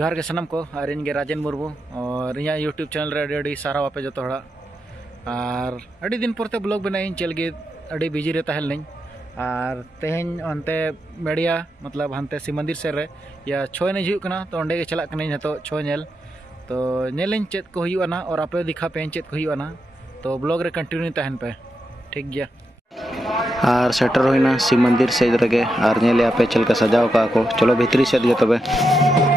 जोहार के सनम को और इन राजेन मुर्मू और इन यूट्यूब चैनल रे अड़ी सारा वापे जो हड़ा और अड़ी दिन परते ब्लॉग बनाई चल गए अड़ी बिजी रे तहल नहीं और तेहन अंते मीडिया मतलब हंते शिव मंदिर से रे या छो ने हिजुकना तो अंडे के चला कने तो छो नेल तो नेलिन चेत को हुआ और आपे दिखा पे चेत को हुआ तो ब्लॉग रे कंटिन्यू तहन पे ठीक गया और सेटर होना शिव मंदिर से रगे और नेले आपे चल का सजाव का को चलो भीतरी से दिए तबे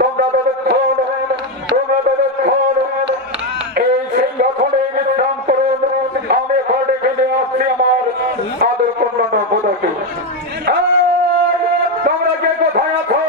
তোমরা ততক্ষণ এই সিংহাসনে বিশ্রাম করুন। আমি এখন ডেকে নিয়ে আসছি আমার আদর কন্যা নবদাকে। তোমরা কে কোথায় আছো?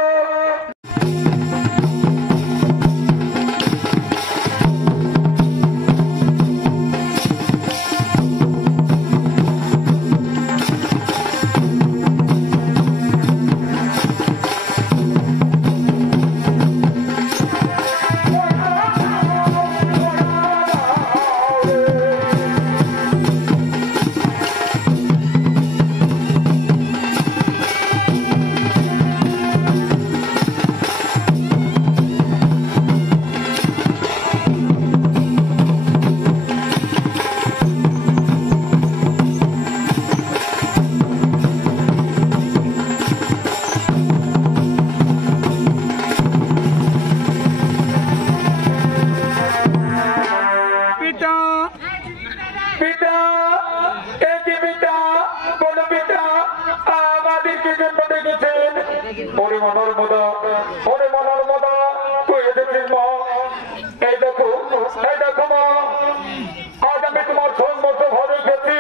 আজ আমি তোমার সৌন্দর্য ভাবে গেছি,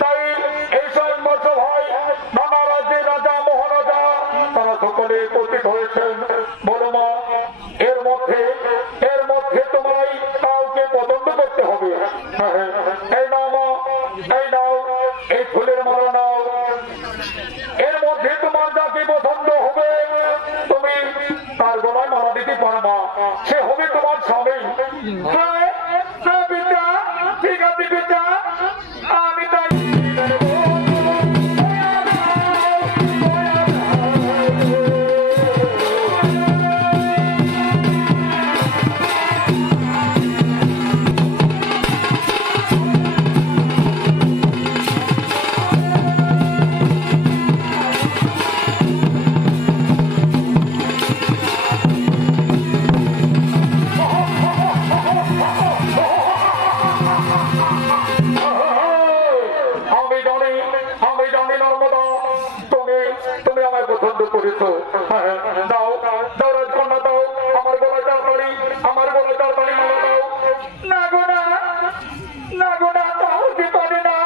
তাই এই সৌন্দর্য ভাই নানা রাজ্যের রাজা মহারাজা তারা সকলে উপস্থিত হয়েছেন। বলো মা, এর মধ্যে তোমায় কাউকে পছন্দ করতে হবে। এই নাও মা, এই নাও, এই ফুলের মালা নাও। এর মধ্যে তোমার যাকে পছন্দ হবে তুমি তার গলায় মালা দিতে পারবা, সে হবে তোমার স্বামী। পিতা, ঠিক আছে পিতা, আমি তাই পছন্দ করেছো। দাও দাও রাজকন্যা, দাও আমার গলায় তাড়াতাড়ি, আমার গলায় তাড়াতাড়ি মালা দাও। না গো না, না গো না, তা হতে পারে না।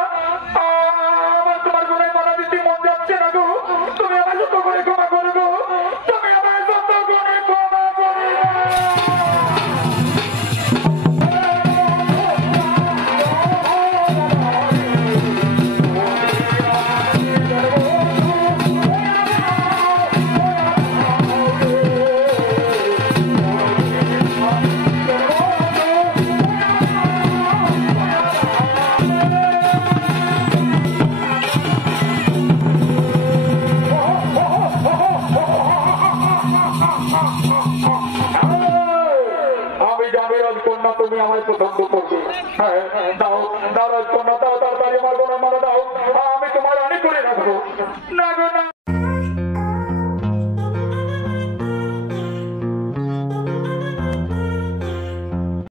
আমার তোমার গলায় মালা দিতে মন যাচ্ছে না গো। তুমি আমার যত করে ক্ষমা করে গো, তুমি আমার যত করে ক্ষমা করে। তুমি আমায় পছন্দ করবে। দাও দাও রাজকন্যা, দাও তাড়াতাড়ি আমার গলায় মালা দাও, আমি তোমার রানী করে রাখবো। না গো না।